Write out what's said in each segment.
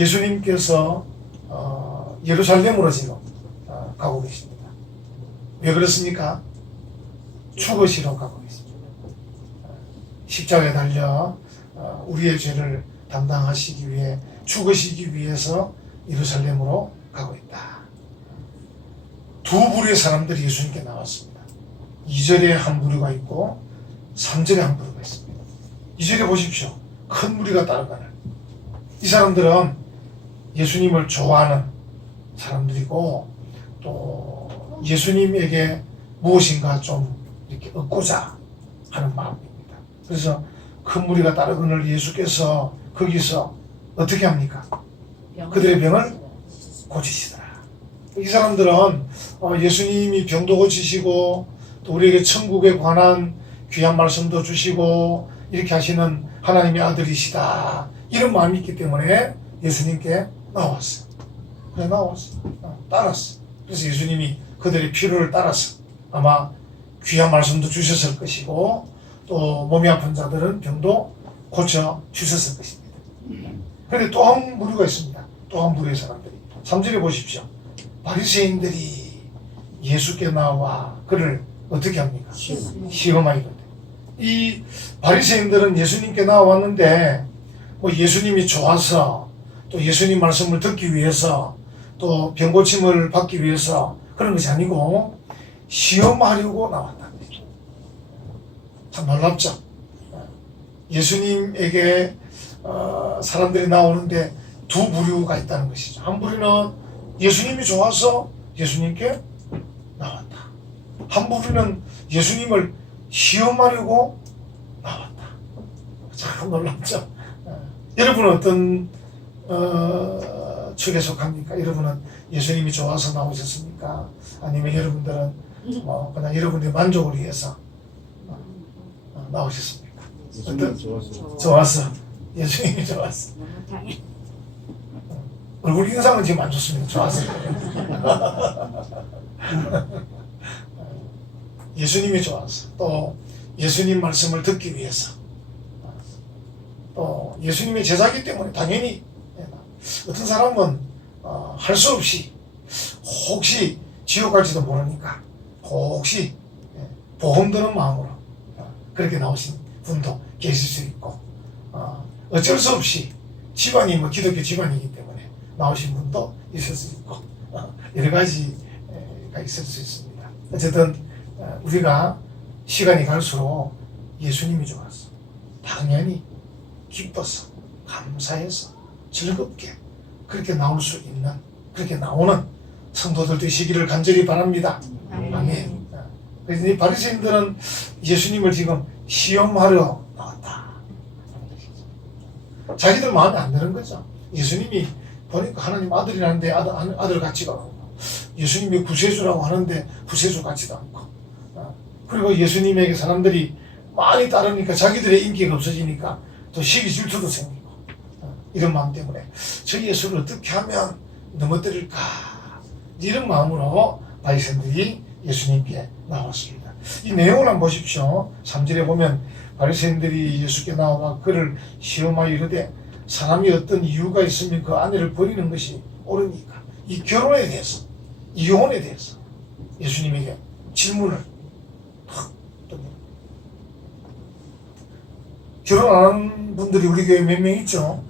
예수님께서 예루살렘으로 지금 가고 계십니다. 왜 그렇습니까? 죽으시러 가고 계십니다. 십자가에 달려 우리의 죄를 담당하시기 위해 죽으시기 위해서 예루살렘으로 가고 있다. 두 부류의 사람들이 예수님께 나왔습니다. 2절에 한 부류가 있고 3절에 한 부류가 있습니다. 2절에 보십시오. 큰 무리가 따라가는 이 사람들은 예수님을 좋아하는 사람들이고 또 예수님에게 무엇인가 좀 이렇게 얻고자 하는 마음입니다. 그래서 큰 무리가 따르거늘 예수께서 거기서 어떻게 합니까? 그들의 병을 고치시더라. 이 사람들은 예수님이 병도 고치시고 또 우리에게 천국에 관한 귀한 말씀도 주시고 이렇게 하시는 하나님의 아들이시다 이런 마음이 있기 때문에 예수님께 나왔어요. 그래 나왔어. 따랐어. 그래서 예수님이 그들의 필요를 따라서 아마 귀한 말씀도 주셨을 것이고 또 몸이 아픈 자들은 병도 고쳐 주셨을 것입니다. 그런데 또 한 부류가 있습니다. 또 한 부류의 사람들이 3절에 보십시오. 바리새인들이 예수께 나와 그를 어떻게 합니까? 시험하기도. 이 바리새인들은 예수님께 나왔는데 뭐 예수님이 좋아서 또 예수님 말씀을 듣기 위해서 또 병고침을 받기 위해서 그런 것이 아니고 시험하려고 나왔다는 거죠. 참 놀랍죠. 예수님에게 사람들이 나오는데 두 부류가 있다는 것이죠. 한 부류는 예수님이 좋아서 예수님께 나왔다. 한 부류는 예수님을 시험하려고 나왔다. 참 놀랍죠. 여러분은 어떤 축에 속합니까? 여러분은 예수님이 좋아서 나오셨습니까? 아니면 여러분들은 그냥 여러분의 만족을 위해서 나오셨습니까? 예수님이 좋았어. 예수님이 좋았어. 얼굴 인상은 지금 안 좋습니다. 좋았어. 예수님이 좋았어. 또 예수님 말씀을 듣기 위해서 또 예수님의 제자이기 때문에 당연히 어떤 사람은 할 수 없이 혹시 지옥 갈지도 모르니까 혹시 보험 드는 마음으로 그렇게 나오신 분도 계실 수 있고 어쩔 수 없이 집안이 뭐 기독교 집안이기 때문에 나오신 분도 있을 수 있고 여러 가지가 있을 수 있습니다. 어쨌든 우리가 시간이 갈수록 예수님이 좋았어. 당연히 기뻐서 감사해서 즐겁게 그렇게 나올 수 있는 그렇게 나오는 성도들 되시기를 간절히 바랍니다. 아멘. 그래서 이 바리새인들은 예수님을 지금 시험하려 나왔다. 자기들 마음에 안 드는 거죠. 예수님이 보니까 하나님 아들이라는데 아들 같지가 않고 예수님이 구세주라고 하는데 구세주 같지도 않고 그리고 예수님에게 사람들이 많이 따르니까 자기들의 인기가 없어지니까 또 시기 질투도 생기고 이런 마음 때문에 저 예수를 어떻게 하면 넘어뜨릴까 이런 마음으로 바리새인들이 예수님께 나왔습니다. 이 내용을 한번 보십시오. 3절에 보면 바리새인들이 예수께 나와 그를 시험하여 이르되 사람이 어떤 이유가 있으면 그 아내를 버리는 것이 옳으니까 이 결혼에 대해서 이혼에 대해서 예수님에게 질문을 탁 던집니다. 결혼 안 하는 분들이 우리 교회에 몇 명 있죠?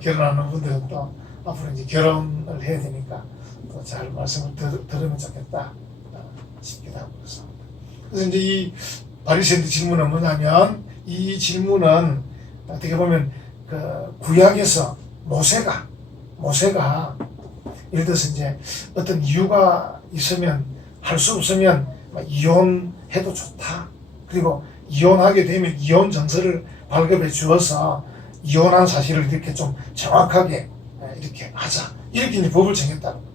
결혼하는 분들은 또 앞으로 이제 결혼을 해야 되니까 또 잘 말씀을 들으면 좋겠다 싶기도 하고 그래서 이제 이 바리새인들 질문은 뭐냐면 이 질문은 어떻게 보면 그 구약에서 모세가 예를 들어서 이제 어떤 이유가 있으면 할 수 없으면 이혼해도 좋다. 그리고 이혼하게 되면 이혼 정서를 발급해 주어서 이혼한 사실을 이렇게 좀 정확하게 이렇게 하자. 이렇게 이제 법을 정했다는 겁니다.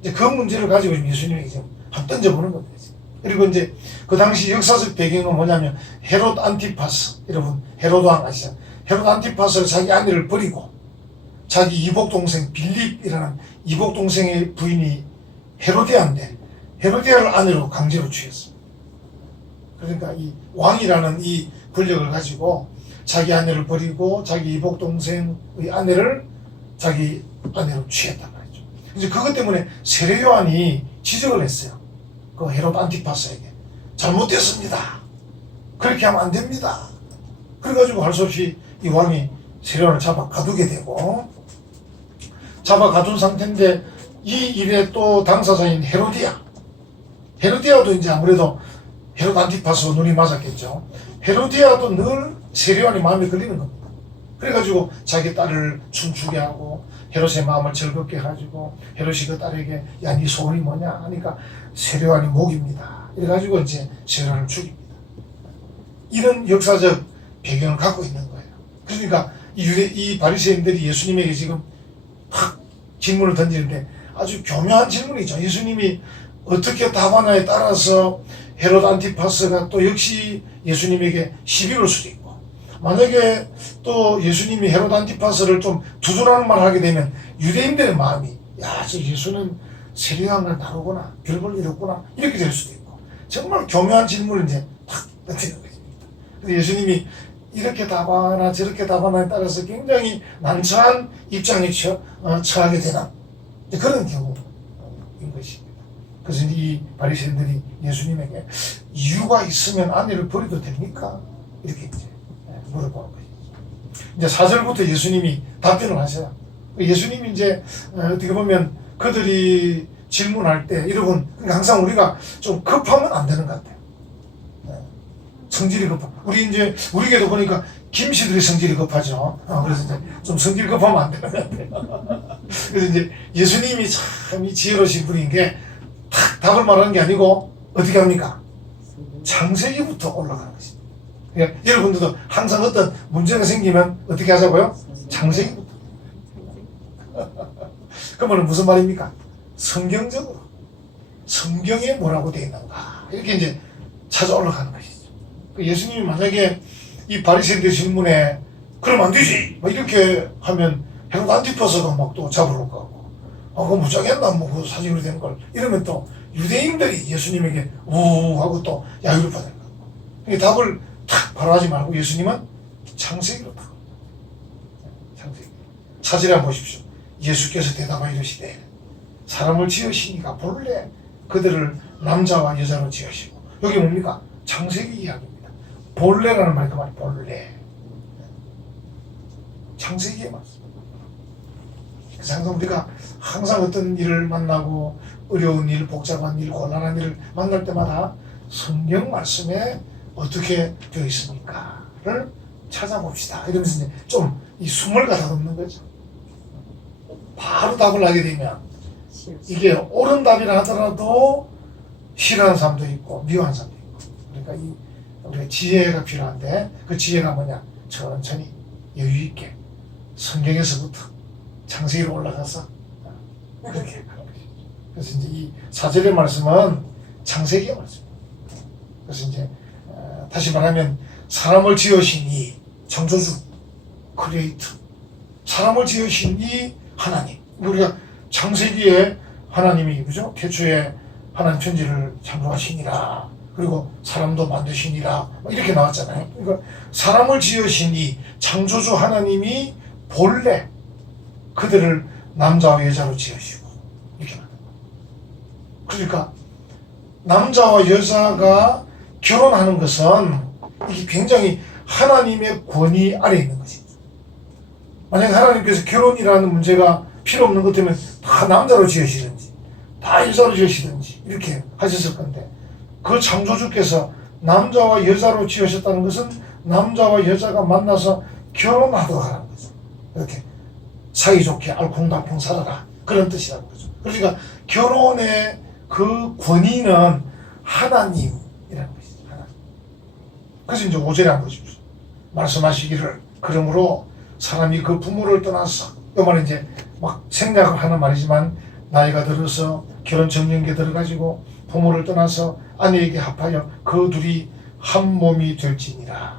이제 그 문제를 가지고 예수님이 지금 한 던져보는 겁니다. 그리고 이제 그 당시 역사적 배경은 뭐냐면 헤롯 안티파스, 여러분 헤롯 왕 아시죠? 헤롯 안티파스가 자기 아내를 버리고 자기 이복 동생 빌립이라는 이복 동생의 부인이 헤로디아인데 헤로디아를 아내로 강제로 취했습니다. 그러니까 이 왕이라는 이 권력을 가지고 자기 아내를 버리고 자기 이복 동생의 아내를 자기 아내로 취했단 말이죠. 이제 그것 때문에 세례 요한이 지적을 했어요. 그 헤롯 안티파스에게 잘못됐습니다. 그렇게 하면 안 됩니다. 그래가지고 할 수 없이 이 왕이 세례 요한을 잡아 가두게 되고, 잡아 가둔 상태인데 이 일에 또 당사자인 헤로디아도 이제 아무래도 헤롯 안티파스와 눈이 맞았겠죠. 헤로디아도 늘 세례 요한이 마음에 걸리는 겁니다. 그래가지고 자기 딸을 춤추게 하고 헤롯의 마음을 즐겁게 해가지고 헤롯이 그 딸에게 야, 네 소원이 뭐냐 하니까 세례 요한이 목입니다. 이래가지고 이제 세례 요한을 죽입니다. 이런 역사적 배경을 갖고 있는 거예요. 그러니까 이 바리새인들이 예수님에게 지금 탁 질문을 던지는데 아주 교묘한 질문이죠. 예수님이 어떻게 답하냐에 따라서 헤롯 안티파스가 또 역시 예수님에게 시비 걸 수도 있고, 만약에 또 예수님이 헤롯 안티파스를 좀 두둔하는 말을 하게 되면 유대인들의 마음이 야, 저 예수는 세례 요한을 다루구나, 별 볼 일 없구나, 이렇게 될 수도 있고, 정말 교묘한 질문을 이제 탁 던지는 거죠. 근데 예수님이 이렇게 답하나 저렇게 답하나에 따라서 굉장히 난처한 입장에 처하게 되는 그런 경우인 것입니다. 그래서 이 바리새인들이 예수님에게 이유가 있으면 아내를 버려도 됩니까? 이렇게 이제 물어보는 거죠. 이제 4절부터 예수님이 답변을 하셔요. 예수님이 이제 어떻게 보면 그들이 질문할 때 여러분 항상 우리가 좀 급하면 안 되는 것 같아요. 성질이 급하. 우리에게도 보니까 김씨들이 성질이 급하죠. 그래서 이제 좀 성질 급하면 안 되는 것 같아요. 그래서 이제 예수님이 참 이 지혜로우신 분인 게 탁 답을 말하는 게 아니고 어떻게 합니까? 창세기부터 올라가는 것입니다. 그러니까 여러분들도 항상 어떤 문제가 생기면 어떻게 하자고요? 창세기부터. 그러면 무슨 말입니까? 성경적으로 성경에 뭐라고 되어 있는가 이렇게 이제 찾아 올라가는 것이죠. 예수님이 만약에 이 바리새인들 질문에 그럼 안 되지 뭐 이렇게 하면 헤롯 안티파스가 막 또 잡으러 올 거고, 그거 무장했나 뭐 그 사진으로 된 걸 이러면 또 유대인들이 예수님에게 우 하고 또 야유를 받을 거고. 그러니까 답을 탁 바로 하지 말고 예수님은 창세기로 탁. 창세기. 사절에 한번 보십시오. 예수께서 대답하여 이르시되 사람을 지으시니까 본래 그들을 남자와 여자로 지으시고, 여기 뭡니까? 창세기 이야기입니다. 본래라는 말이 그 말이 본래. 창세기에 맞습니다. 그래서 항상 우리가 항상 어떤 일을 만나고 어려운 일, 복잡한 일, 곤란한 일을 만날 때마다 성경 말씀에 어떻게 되어 있습니까?를 찾아봅시다. 이러면서 이제 좀 이 숨을 가다듬는 거죠. 바로 답을 하게 되면 이게 옳은 답이라 하더라도 싫어하는 사람도 있고 미워하는 사람도 있고, 그러니까 우리가 지혜가 필요한데 그 지혜가 뭐냐? 천천히 여유 있게 성경에서부터 창세기로 올라가서 그렇게 하는 것이죠. 그래서 이제 이 4절의 말씀은 창세기의 말씀입니다. 그래서 이제 다시 말하면 사람을 지으신 이 창조주 크리에이터, 사람을 지으신 이 하나님, 우리가 창세기에 하나님이 그죠? 태초에 하나님 천지를 창조하시니라, 그리고 사람도 만드시니라 이렇게 나왔잖아요. 그러니까 사람을 지으신 이 창조주 하나님이 본래 그들을 남자와 여자로 지으시고 이렇게 만든 거예요. 그러니까 남자와 여자가 결혼하는 것은 이게 굉장히 하나님의 권위 아래에 있는 것이죠. 만약 하나님께서 결혼이라는 문제가 필요 없는 것 때문에 다 남자로 지으시든지 다 여자로 지으시든지 이렇게 하셨을 건데, 그 창조주께서 남자와 여자로 지으셨다는 것은 남자와 여자가 만나서 결혼하도록 하라는 거죠. 이렇게 사이좋게 알콩달콩 살아라, 그런 뜻이라는 거죠. 그러니까 결혼의 그 권위는 하나님이라는 것이죠. 하나님. 그래서 이제 5절에 한번 보십시오. 말씀하시기를 그러므로 사람이 그 부모를 떠나서, 이 말은 이제 막 생략을 하는 말이지만 나이가 들어서 결혼 정년기에 들어가지고 부모를 떠나서 아내에게 합하여 그 둘이 한 몸이 될지니라.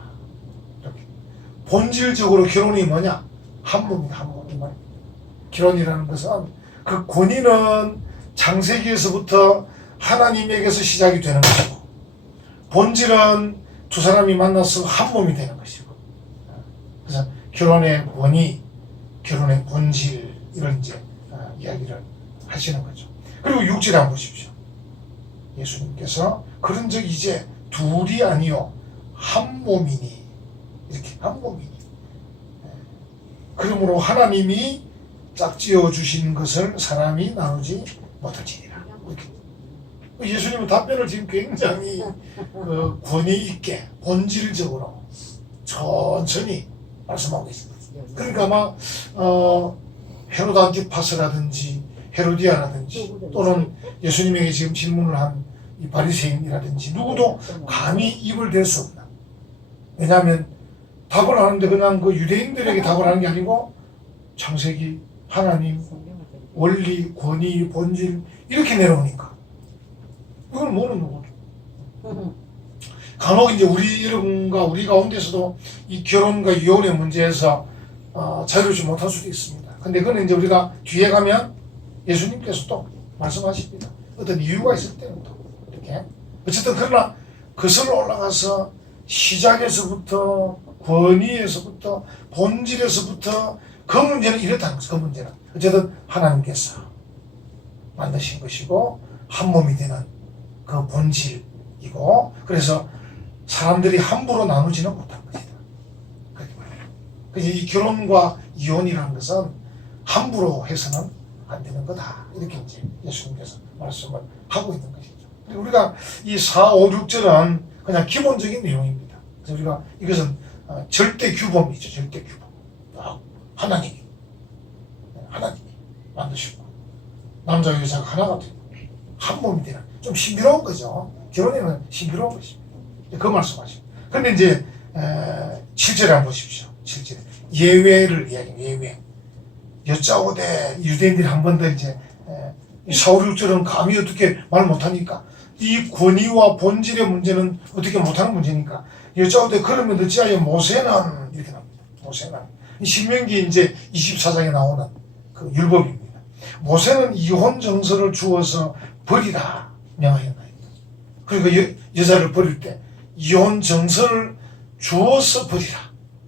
이렇게 본질적으로 결혼이 뭐냐? 한 몸이다, 한 몸. 이 말입니다. 결혼이라는 것은 그 권위는 창세기에서부터 하나님에게서 시작이 되는 것이고, 본질은 두 사람이 만나서 한 몸이 되는 것이고, 결혼의 권위, 결혼의 본질 이런 이제 이야기를 하시는 거죠. 그리고 6절에 한번 보십시오. 예수님께서 그런 적 이제 둘이 아니요 한 몸이니 이렇게 한 몸이니 그러므로 하나님이 짝지어 주신 것을 사람이 나누지 못할지니라. 예수님은 답변을 지금 굉장히 권위 있게 본질적으로 천천히 말씀하고 계십니다. 그러니까 아마 헤로드 안티파스라든지 헤로디아라든지 또는 예수님에게 지금 질문을 한 이 바리새인이라든지 누구도 감히 입을 댈 수 없다. 왜냐하면 답을 하는데 그냥 그 유대인들에게 답을 하는 게 아니고 창세기, 하나님, 원리, 권위, 본질 이렇게 내려오니까 이걸 모르는 거죠. 간혹 이제 우리 가운데서도 이 결혼과 이혼의 문제에서 자유롭지 못할 수도 있습니다. 근데 그건 이제 우리가 뒤에 가면 예수님께서도 말씀하십니다. 어떤 이유가 있을 때는 또 이렇게 어쨌든 그러나 거슬러 올라가서 시작에서부터 권위에서부터 본질에서부터 그 문제는 이렇다는 거죠. 그 문제는 어쨌든 하나님께서 만드신 것이고 한 몸이 되는 그 본질이고 그래서 사람들이 함부로 나누지는 못한 것이다. 그렇게 말해요. 그래서 이 결혼과 이혼이라는 것은 함부로 해서는 안 되는 거다. 이렇게 이제 예수님께서 말씀을 하고 있는 것이죠. 그리고 우리가 이 4, 5, 6절은 그냥 기본적인 내용입니다. 그래서 우리가 이것은 절대 규범이죠. 절대 규범. 하나님이 만드시고 남자와 여자가 하나가 되고 한 몸이 되는 좀 신비로운 거죠. 결혼에는 신비로운 것입니다. 그 말씀하시고. 그런데 이제 7절에 한번 보십시오. 7절에 예외를 이야기해요. 예외. 여짜오되 유대인들이 한 번 더 이제 4, 5, 6절은 감히 어떻게 말 못하니까 이 권위와 본질의 문제는 어떻게 못하는 문제니까 여짜오되 그러면 어찌하여 모세는 이렇게 나옵니다. 모세는 신명기 이제 24장에 나오는 그 율법입니다. 모세는 이혼 정서를 주어서 버리라 명하였나이다. 그러니까 여자를 버릴 때 이혼 정서를 주어서 버리라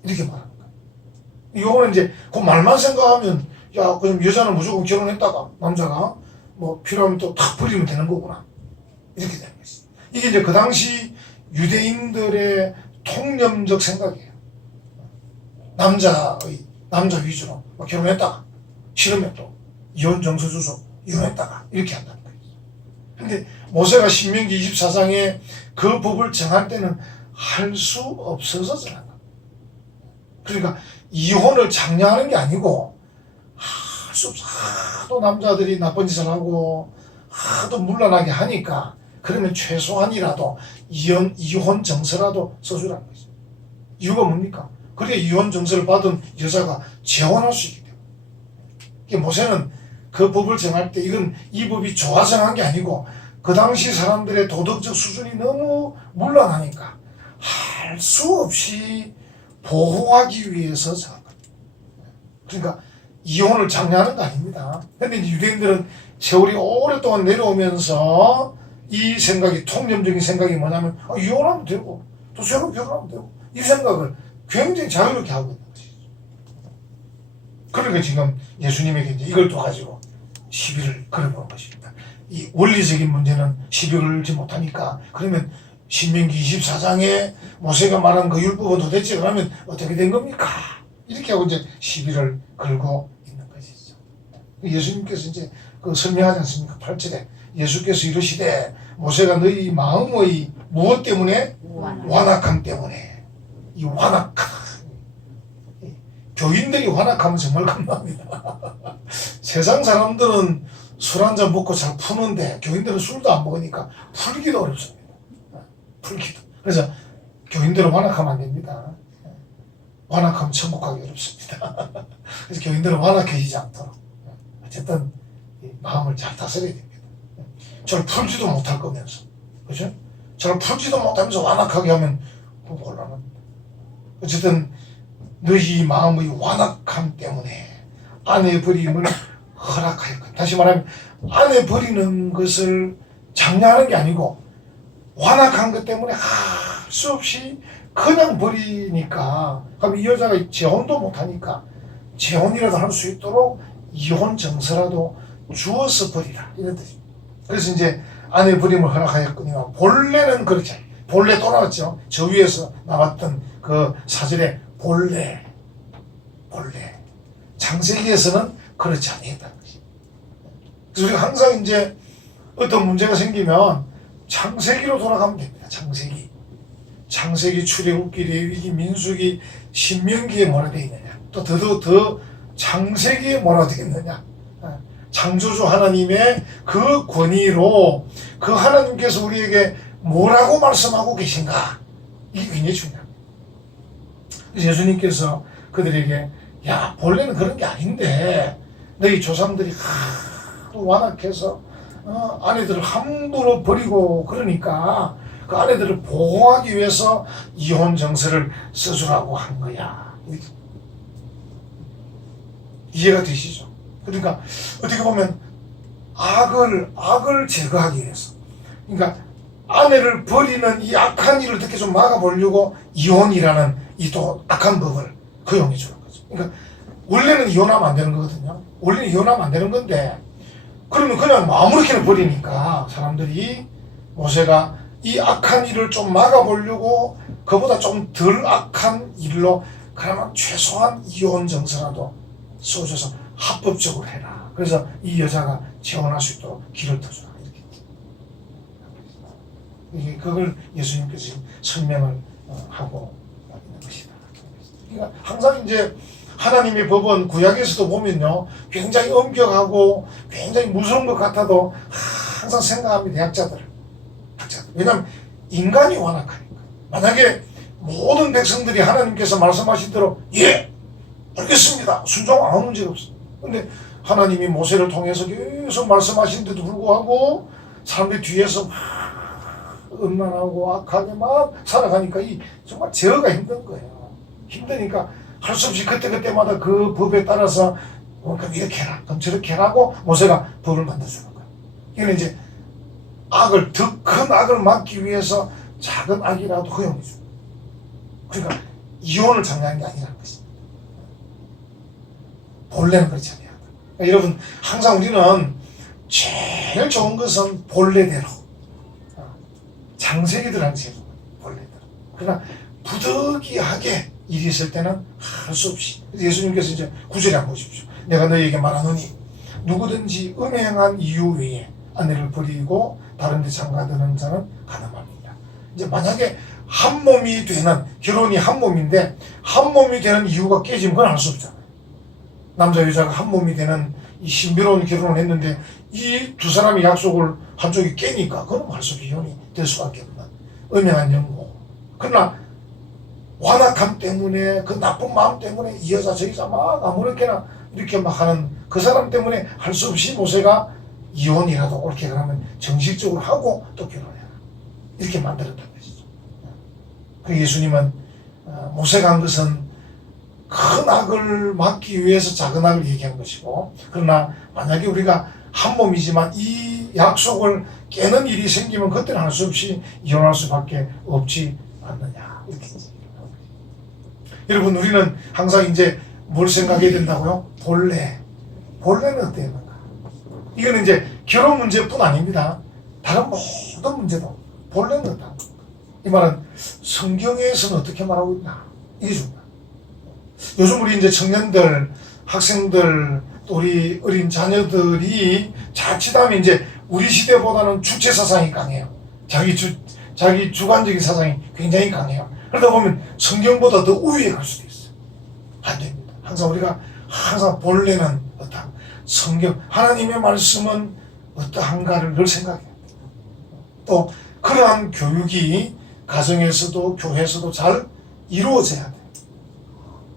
이렇게 말합니다. 이거는 이제 그 말만 생각하면 야 그럼 여자는 무조건 결혼했다가 남자가 뭐 필요하면 또 탁 버리면 되는 거구나 이렇게 되는 것이. 이게 이제 그 당시 유대인들의 통념적 생각이에요. 남자 위주로 뭐 결혼했다가 싫으면 또 이혼 정서 주소 이혼했다가 이렇게 한다는 거예요. 근데 모세가 신명기 24장에 그 법을 정할 때는 할 수 없어서 정한 겁니다. 그러니까 이혼을 장려하는 게 아니고 할 수 없어. 하도 남자들이 나쁜 짓을 하고 하도 물러나게 하니까 그러면 최소한이라도 이혼 정서라도 써주라는 거죠. 이유가 뭡니까? 그래야 이혼 정서를 받은 여자가 재혼할 수 있기 때문에. 그러니까 모세는 그 법을 정할 때 이건 이 법이 좋아 정한 게 아니고 그 당시 사람들의 도덕적 수준이 너무 물러나니까 할 수 없이 보호하기 위해서 정한 겁니다. 그러니까 이혼을 장려하는 거 아닙니다. 그런데 유대인들은 세월이 오랫동안 내려오면서 이 생각이 통념적인 생각이 뭐냐면 이혼하면 되고 또 새로 결혼하면 되고 이 생각을 굉장히 자유롭게 하고 있는 것이죠. 그러니까 지금 예수님에게 이제 이걸 또 가지고 시비를 걸어보는 것입니다. 이 원리적인 문제는 시비를 걸지 못하니까 그러면 신명기 24장에 모세가 말한 그 율법은 도대체 그러면 어떻게 된 겁니까? 이렇게 하고 이제 시비를 걸고 있는 것이죠. 예수님께서 이제 그 설명하지 않습니까? 8절에 예수께서 이르시되 모세가 너희 마음의 무엇 때문에? 완악함 때문에. 이 완악함. 교인들이 완악하면 정말 겁납니다. 세상 사람들은 술 한잔 먹고 잘 푸는데 교인들은 술도 안 먹으니까 풀기도 어렵습니다. 풀기도. 그래서 교인들은 완악하면 안 됩니다. 완악하면 천국 가기 어렵습니다. 그래서 교인들은 완악해지지 않도록 어쨌든 마음을 잘 다스려야 됩니다. 잘 풀지도 못할 거면서, 그죠? 잘 풀지도 못하면서 완악하게 하면 곤란합니다. 어쨌든 너희 마음의 완악함 때문에 아내 버림을 허락하였거든. 다시 말하면 아내 버리는 것을 장려하는 게 아니고 완악한 것 때문에 할 수 없이 그냥 버리니까 그럼 이 여자가 재혼도 못하니까 재혼이라도 할 수 있도록 이혼 정서라도 주어서 버리라, 이런 뜻입니다. 그래서 이제 아내 버림을 허락하였거니와 본래는 그렇지 않아요. 본래 또 나왔죠. 저 위에서 나왔던 그 사절에 본래 창세기에서는 그렇지 아니했다는 것이. 그래서 우리가 항상 이제 어떤 문제가 생기면 창세기로 돌아가면 됩니다. 창세기, 출애굽기, 레위기, 민수기, 신명기에 뭐라 되어 있느냐, 또 더 창세기에 뭐라 되어 있느냐. 창조주 하나님의 그 권위로 그 하나님께서 우리에게 뭐라고 말씀하고 계신가, 이게 굉장히 중요합니다. 그래서 예수님께서 그들에게 야, 본래는 그런 게 아닌데 너희 조상들이 하도 완악해서 아내들을 함부로 버리고 그러니까 그 아내들을 보호하기 위해서 이혼 정서를 써주라고 한 거야. 이해가 되시죠? 그러니까 어떻게 보면 악을 제거하기 위해서, 그러니까 아내를 버리는 이 악한 일을 어떻게 좀 막아보려고 이혼이라는 이 또 악한 법을 허용해 주는 거죠. 그러니까 원래는 이혼하면 안 되는 거거든요. 원래는 이혼하면 안 되는 건데, 그러면 그냥 아무렇게나 버리니까 사람들이 모세가 이 악한 일을 좀 막아보려고 그보다 좀 덜 악한 일로 그러면 최소한 이혼 정서라도 써줘서 합법적으로 해라. 그래서 이 여자가 재혼할 수 있도록 길을 터주라, 이렇게. 이게 그걸 예수님께서 설명을 하고 있는 것이다. 그러니까 항상 이제 하나님의 법은 구약에서도 보면요, 굉장히 엄격하고 굉장히 무서운 것 같아도 항상 생각합니다. 약자들. 왜냐하면 인간이 완악하니까. 만약에 모든 백성들이 하나님께서 말씀하신 대로 예, 알겠습니다, 순종 안 하는 문제가 없어요. 근데 하나님이 모세를 통해서 계속 말씀하시는데도 불구하고 사람들이 뒤에서 막 음란하고 악하게 막 살아가니까 이 정말 제어가 힘든 거예요. 힘드니까 할 수 없이 그때마다 그 법에 따라서 그럼 이렇게 해라, 그럼 저렇게 해라고 모세가 법을 만들어주는 거예요. 이거는 이제 악을, 더 큰 악을 막기 위해서 작은 악이라도 허용해 주는 거예요. 그러니까 이혼을 장려하는 게 아니라는 것입니다. 본래는 그렇지 않아요. 그러니까 여러분, 항상 우리는 제일 좋은 것은 본래대로, 창세기들한 제일 본래대로. 그러나 부득이하게 일이 있을 때는 할 수 없이. 예수님께서 이제 9절에 한번 보십시오. 내가 너희에게 말하노니 누구든지 음행한 이유 외에 아내를 버리고 다른 데 장가드는 자는 가늠합니다. 이제 만약에 한 몸이 되는, 결혼이 한 몸인데 한 몸이 되는 이유가 깨지면 그건 할 수 없잖아요. 남자 여자가 한 몸이 되는 이 신비로운 결혼을 했는데 이 두 사람의 약속을 한쪽이 깨니까 그건 할 수 없이 이혼이 될 수밖에 없는 음행한 연고. 그러나 완악함 때문에, 그 나쁜 마음 때문에 이 여자 저 여자 막 아무렇게나 이렇게 막 하는 그 사람 때문에 할 수 없이 모세가 이혼이라도 옳게 그러면 정식적으로 하고 또 결혼해라, 이렇게 만들었다는 것이죠. 그 예수님은 모세가 한 것은 큰 악을 막기 위해서 작은 악을 얘기한 것이고, 그러나 만약에 우리가 한 몸이지만 이 약속을 깨는 일이 생기면 그때는 할 수 없이 이혼할 수밖에 없지 않느냐, 이렇게. 여러분, 우리는 항상 이제 뭘 생각해야 된다고요? 본래는 어땠는가? 이거는 이제 결혼 문제뿐 아닙니다. 다른 모든 문제도 본래는 어떤가? 이 말은 성경에서는 어떻게 말하고 있나? 이게 중요합니다. 요즘 우리 이제 청년들, 학생들, 또 우리 어린 자녀들이 자칫하면 이제 우리 시대보다는 주체 사상이 강해요. 자기 주관적인 사상이 굉장히 강해요. 그러다 보면 성경보다 더 우위에 갈 수도 있어요. 안 됩니다. 항상 우리가 본래는 어떠한 성경, 하나님의 말씀은 어떠한가를 늘 생각해야 돼요. 또 그러한 교육이 가정에서도 교회에서도 잘 이루어져야 돼요.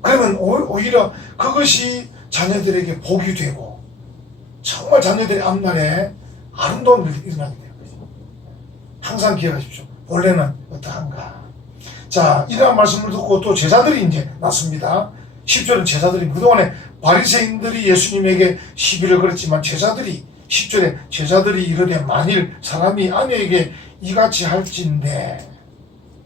그러면 오히려 그것이 자녀들에게 복이 되고 정말 자녀들의 앞날에 아름다운 일이 일어나게 되는 거죠. 항상 기억하십시오. 본래는 어떠한가. 자, 이러한 말씀을 듣고 또 제자들이 이제 났습니다. 10절은 제자들이, 그동안에 바리새인들이 예수님에게 시비를 걸었지만 10절에 제자들이 이르되 만일 사람이 아내에게 이같이 할진대,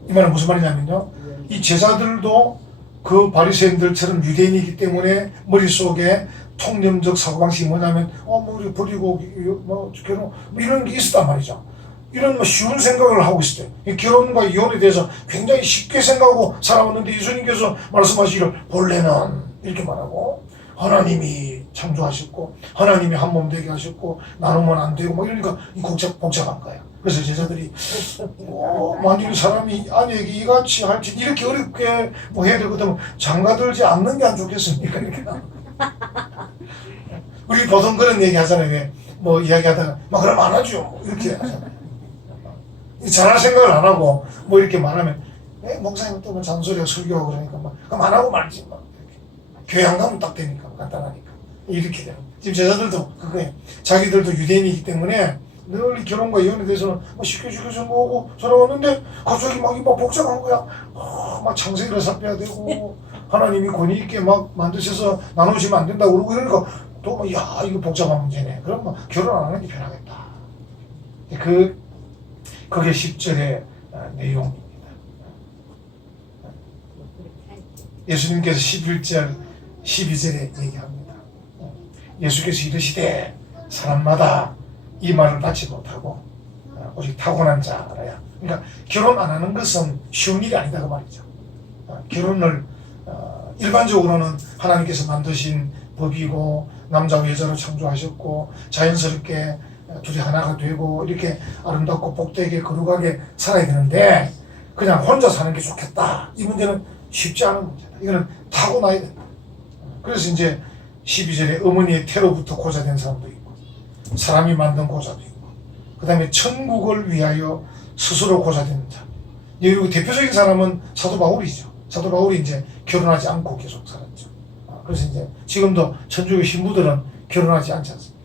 이 말은 무슨 말이냐면요, 이 제자들도 그 바리새인들처럼 유대인이기 때문에 머릿속에 통념적 사고방식이 뭐냐면 뭐 우리 버리고 뭐 결혼 뭐 이런 게 있었단 말이죠. 이런 뭐 쉬운 생각을 하고 있을 때 결혼과 이혼에 대해서 굉장히 쉽게 생각하고 살아왔는데 예수님께서 말씀하시기를 본래는 이렇게 말하고 하나님이 창조하셨고 하나님이 한 몸 되게 하셨고 나누면 안 되고 막 이러니까 복잡한 거야. 그래서 제자들이 만일 사람이 아내에게 이같이 할지 이렇게 어렵게 뭐 해야 되거든 장가들지 않는 게 안 좋겠습니까? 이렇게 나오는 거야. 우리 보통 그런 얘기 하잖아요. 왜? 뭐 이야기하다가 막 그럼 안 하죠. 뭐 이렇게 하잖아요. 잘할 생각을 안 하고 뭐 이렇게 말하면 목사님 또 뭐 잔소리하고 설교하고 그러니까 막 그럼 안 하고 말지 막 이렇게. 교회 안 가면 딱 되니까 간단하니까 이렇게 돼요. 지금 제자들도 그거예요. 자기들도 유대인이기 때문에 늘 결혼과 이혼에 대해서는 쉽게 정보하고 살아왔는데 갑자기 막 복잡한 거야. 막 창세기를 살펴야 되고 하나님이 권위 있게 막 만드셔서 나누시면 안 된다고 그러고 이러니까 또 막 야 이거 복잡한 문제네. 그럼 뭐 결혼 안 하는 게 편하겠다. 그게 10절의 내용입니다. 예수님께서 11절, 12절에 얘기합니다. 예수께서 이르시되 사람마다 이 말을 받지 못하고 오직 타고난 자라야. 그러니까 결혼 안 하는 것은 쉬운 일이 아니다 그 말이죠. 결혼을 일반적으로는 하나님께서 만드신 법이고 남자와 여자로 창조하셨고 자연스럽게 둘이 하나가 되고 이렇게 아름답고 복되게 거룩하게 살아야 되는데 그냥 혼자 사는 게 좋겠다. 이 문제는 쉽지 않은 문제다. 이거는 타고나야 된다. 그래서 이제 12절에 어머니의 태로부터 고자된 사람도 있고 사람이 만든 고자도 있고 그 다음에 천국을 위하여 스스로 고자된 자. 그리고 대표적인 사람은 사도 바울이죠. 사도 바울이 이제 결혼하지 않고 계속 살았죠. 그래서 이제 지금도 천주교 신부들은 결혼하지 않지 않습니까?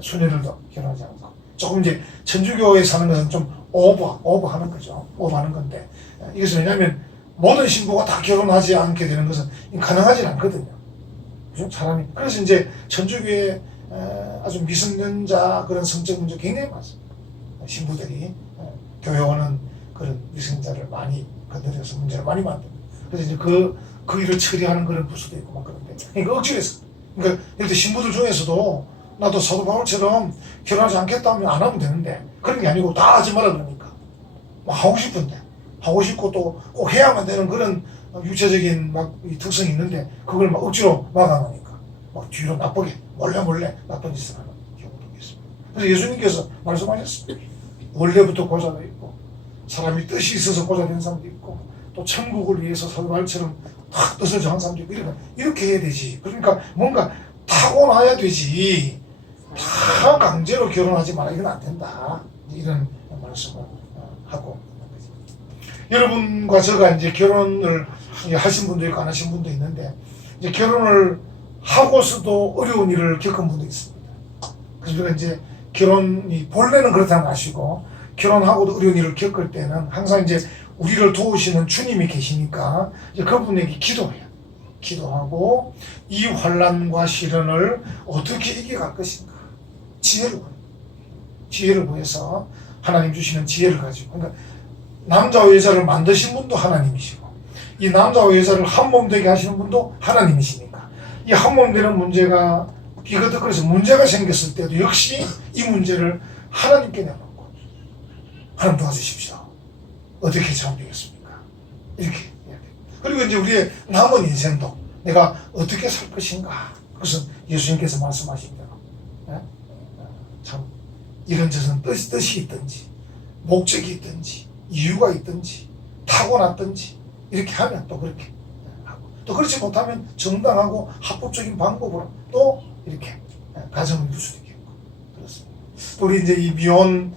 수녀들도 결혼하지 않고 조금 이제 천주교에 사는 것은 좀 오버하는 거죠. 오버하는 건데 이것은 왜냐하면 모든 신부가 다 결혼하지 않게 되는 것은 가능하지 않거든요. 그죠? 사람이 그래서 이제 천주교에 아주 미성년자 그런 성적 문제 굉장히 많습니다. 신부들이 교회 오는 그런 미성년자를 많이 건드려서 문제를 많이 만듭니다. 그래서 이제 그 일을 처리하는 그런 부서도 있고 막 그런데 그러니까 억지로 했어. 그러니까 예를 들어 신부들 중에서도 나도 사도 바울처럼 결혼하지 않겠다 하면 안 하면 되는데 그런 게 아니고 다 하지 마라 그러니까 막 하고 싶은데 하고 싶고 또 꼭 해야만 되는 그런 유체적인 막 이 특성이 있는데 그걸 막 억지로 막아놓으니까 막 뒤로 나쁘게 몰래 나쁜 짓을 하는 경우도 있습니다. 그래서 예수님께서 말씀하셨습니다. 원래부터 고자도 있고 사람이 뜻이 있어서 고자된 사람도 있고 또 천국을 위해서 사도 바울처럼 딱 뜻을 정한 사람도 있고 이렇게 해야 되지. 그러니까 뭔가 타고나야 되지. 다 강제로 결혼하지 마라. 이건 안 된다. 이런 말씀을 하고 있는 거죠. 여러분과 저가 이제 결혼을 하신 분도 있고 안 하신 분도 있는데 이제 결혼을 하고서도 어려운 일을 겪은 분도 있습니다. 그래서 우리가 이제 결혼이 본래는 그렇다는 아시고 결혼하고도 어려운 일을 겪을 때는 항상 이제 우리를 도우시는 주님이 계시니까 이제 그분에게 기도해요. 기도하고 이 환난과 시련을 어떻게 이겨갈 것인가 지혜를 구해서 하나님 주시는 지혜를 가지고 그러니까 남자와 여자를 만드신 분도 하나님이시고 이 남자와 여자를 한 몸 되게 하시는 분도 하나님이시니까 이 한 몸 되는 문제가 비거덕거려서 문제가 생겼을 때도 역시 이 문제를 하나님께 내놓고 하나님 도와주십시오. 어떻게 참 되겠습니까? 이렇게 그리고 이제 우리의 남은 인생도 내가 어떻게 살 것인가 그것은 예수님께서 말씀하신 대로 참 이런저런 뜻이 있든지 목적이 있든지 이유가 있든지 타고났든지 이렇게 하면 또 그렇게 하고 또 그렇지 못하면 정당하고 합법적인 방법으로 또 이렇게 가정을 이룰 수도 있겠고 그렇습니다. 또 우리 이제 이 미혼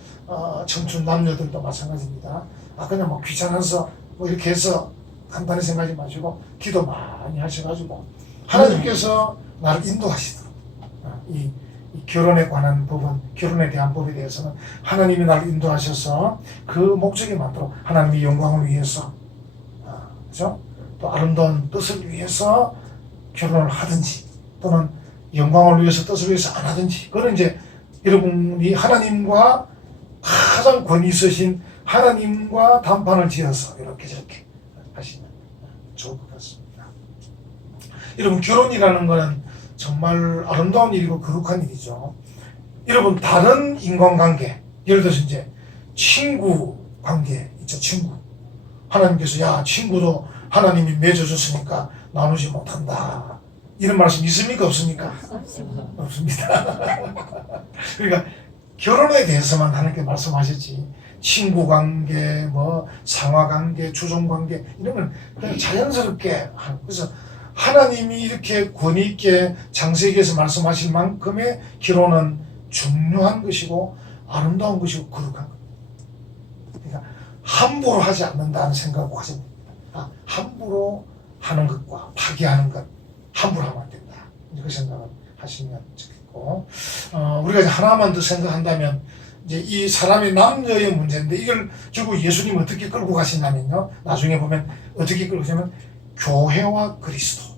청춘 남녀들도 마찬가지입니다. 그냥 뭐 귀찮아서 뭐 이렇게 해서 간단히 생각하지 마시고 기도 많이 하셔가지고 하나님께서 나를 인도하시도록 이 결혼에 관한 부분, 결혼에 대한 법에 대해서는 하나님이 나를 인도하셔서 그 목적에 맞도록 하나님의 영광을 위해서 그죠? 또 아름다운 뜻을 위해서 결혼을 하든지 또는 영광을 위해서 뜻을 위해서 안 하든지 그건 이제 여러분이 하나님과 가장 권위 있으신 하나님과 담판을 지어서 이렇게 저렇게 하시면 좋을 것 같습니다. 여러분, 결혼이라는 거는 정말 아름다운 일이고 거룩한 일이죠. 여러분, 다른 인간관계, 예를 들어서 이제 친구 관계 있죠. 친구. 하나님께서 야, 친구도 하나님이 맺어줬으니까 나누지 못한다. 이런 말씀 있습니까? 없습니까? 없습니다. 그러니까 결혼에 대해서만 하나님께 말씀하셨지, 친구 관계, 뭐 상하 관계, 주종 관계, 이런 건 그냥 자연스럽게 하는. 그래서 하나님이 이렇게 권위 있게 창세기에서 말씀하실 만큼의 결혼은 중요한 것이고 아름다운 것이고 거룩한 것. 그러니까 함부로 하지 않는다는 생각을 하십니다. 함부로 하는 것과 파기하는 것, 함부로 하면 안 된다. 그 생각을 하시면 좋겠고, 우리가 이제 하나만 더 생각한다면, 이제 이 사람의 남녀의 문제인데, 이걸 결국 예수님 어떻게 끌고 가시냐면요, 나중에 보면 어떻게 끌고 가시냐면 교회와 그리스도,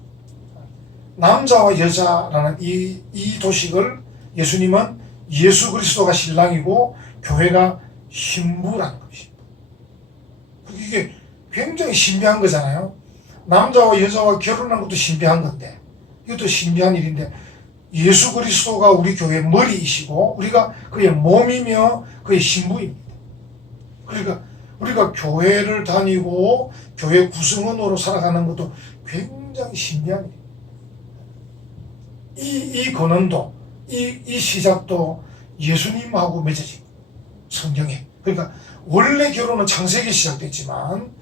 남자와 여자라는 이 도식을 예수님은 예수 그리스도가 신랑이고 교회가 신부라는 것입니다. 이게 굉장히 신비한 거잖아요. 남자와 여자와 결혼한 것도 신비한 건데, 이것도 신비한 일인데, 예수 그리스도가 우리 교회의 머리이시고 우리가 그의 몸이며 그의 신부입니다. 그러니까 우리가 교회를 다니고 교회 구성원으로 살아가는 것도 굉장히 신비한 일입니다. 이 근원도, 이 시작도 예수님하고 맺어진 성경에. 그러니까 원래 결혼은 창세기에 시작됐지만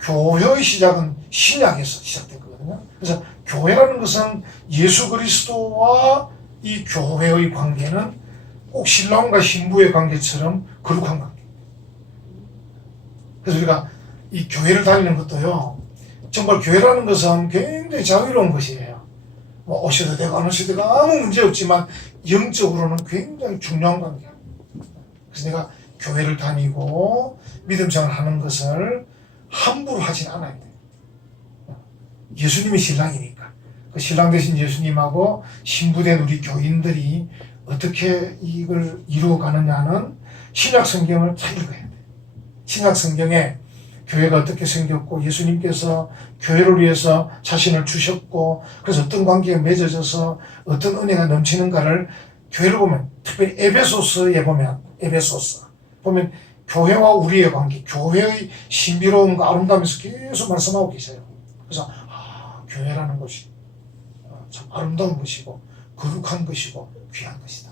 교회의 시작은 신약에서 시작된 거거든요. 그래서 교회라는 것은 예수 그리스도와 이 교회의 관계는 꼭 신랑과 신부의 관계처럼 거룩한 관계입니다. 그래서 우리가 이 교회를 다니는 것도요, 정말 교회라는 것은 굉장히 자유로운 것이에요. 뭐 오셔도 되고 안 오셔도 되고 아무 문제 없지만 영적으로는 굉장히 중요한 관계예요. 그래서 내가 교회를 다니고 믿음 생활을 하는 것을 함부로 하진 않아야 돼요. 예수님이 신랑이니까 그 신랑 되신 예수님하고 신부된 우리 교인들이 어떻게 이걸 이루어가느냐는 신약 성경을 잘 읽어야 돼요. 신약 성경에 교회가 어떻게 생겼고 예수님께서 교회를 위해서 자신을 주셨고 그래서 어떤 관계에 맺어져서 어떤 은혜가 넘치는가를 교회를 보면, 특별히 에베소서에 보면, 에베소서 보면 교회와 우리의 관계, 교회의 신비로움과 아름다움에서 계속 말씀하고 계세요. 그래서 교회라는 것이 참 아름다운 것이고 거룩한 것이고 귀한 것이다.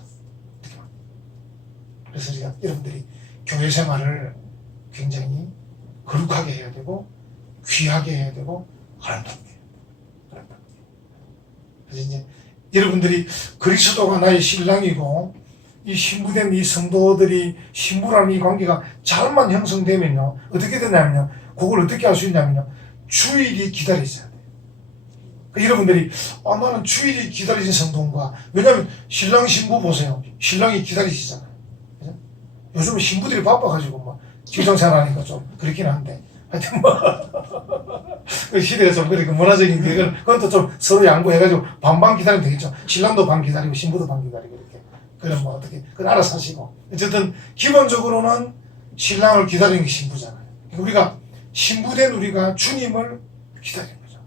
그래서 우리가 여러분들이 교회 생활을 굉장히 거룩하게 해야 되고 귀하게 해야 되고 아름답게 해야 돼요. 그래서 이제 여러분들이 그리스도가 나의 신랑이고 이 신부된 이 성도들이 신부라는 이 관계가 잘만 형성되면요, 어떻게 되냐면요, 그걸 어떻게 할 수 있냐면요, 주일이 기다려져야 돼요. 그러니까 여러분들이 나는 주일이 기다려진 성도인가? 왜냐하면 신랑 신부 보세요. 신랑이 기다리시잖아요. 그죠? 요즘은 신부들이 바빠가지고 뭐 직장생활하니까 좀 그렇긴 한데, 하여튼 뭐 그 시대가 좀 그렇게 문화적인 게 그건 또 좀 서로 양보해가지고 반반 기다리면 되겠죠. 신랑도 반 기다리고 신부도 반 기다리고 이렇게. 그럼 뭐 어떻게 그건 알아서 하시고, 어쨌든 기본적으로는 신랑을 기다리는 게 신부잖아요. 그러니까 우리가 신부된 우리가 주님을 기다리는 거죠.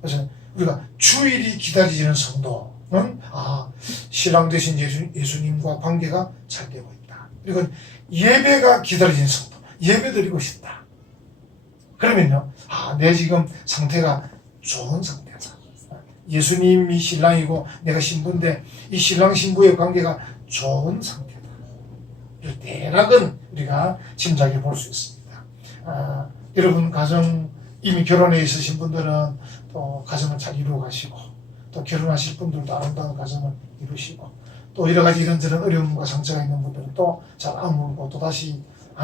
그래서 우리가 주일이 기다리는 성도는 신랑 되신 예수님과 관계가 잘 되고 있다. 그리고 예배가 기다리는 성도, 예배 드리고 싶다. 그러면요, 내 지금 상태가 좋은 상태다. 예수님이 신랑이고 내가 신부인데 이 신랑 신부의 관계가 좋은 상태다. 이 대략은 우리가 짐작해 볼 수 있습니다. 여러분 가정 이미 결혼해 있으신 분들은 또 가정을 잘 이루어 가시고, 또 결혼하실 분들도 아름다운 가정을 이루시고, 또 여러 가지 이런저런 어려움과 상처가 있는 분들은 또 잘 아물고 또 다시